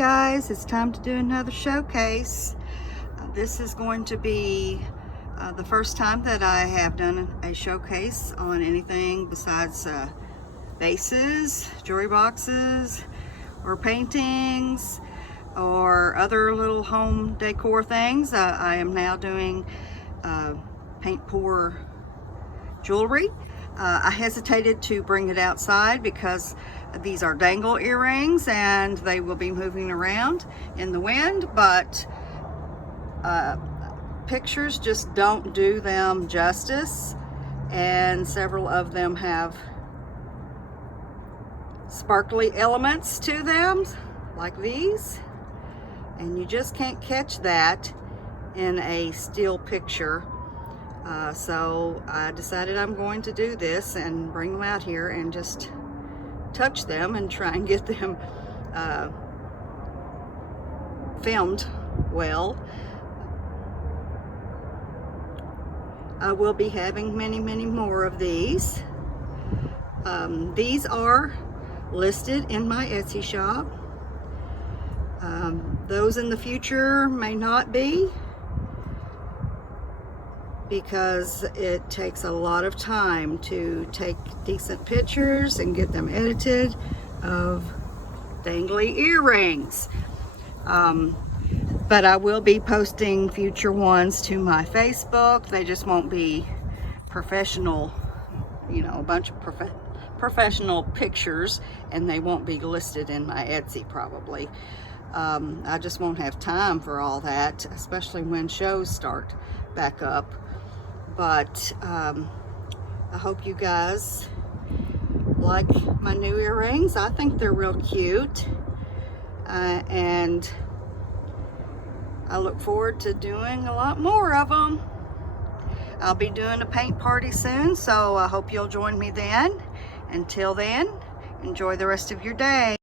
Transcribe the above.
guys, it's time to do another showcase. This is going to be the first time that I have done a showcase on anything besides vases, jewelry boxes, or paintings, or other little home decor things. I am now doing paint pour jewelry. I hesitated to bring it outside because these are dangle earrings and they will be moving around in the wind, but pictures just don't do them justice, and several of them have sparkly elements to them like these, and you just can't catch that in a still picture. So I decided I'm going to do this and bring them out here and just touch them and try and get them filmed well. I will be having many more of these. These are listed in my Etsy shop. Those in the future may not be, because it takes a lot of time to take decent pictures and get them edited of dangly earrings. But I will be posting future ones to my Facebook. They just won't be professional, you know, a bunch of professional pictures, and they won't be listed in my Etsy probably. I just won't have time for all that, especially when shows start back up. But I hope you guys like my new earrings. I think they're real cute, and I look forward to doing a lot more of them. I'll be doing a paint party soon, so I hope you'll join me then. Until then, enjoy the rest of your day.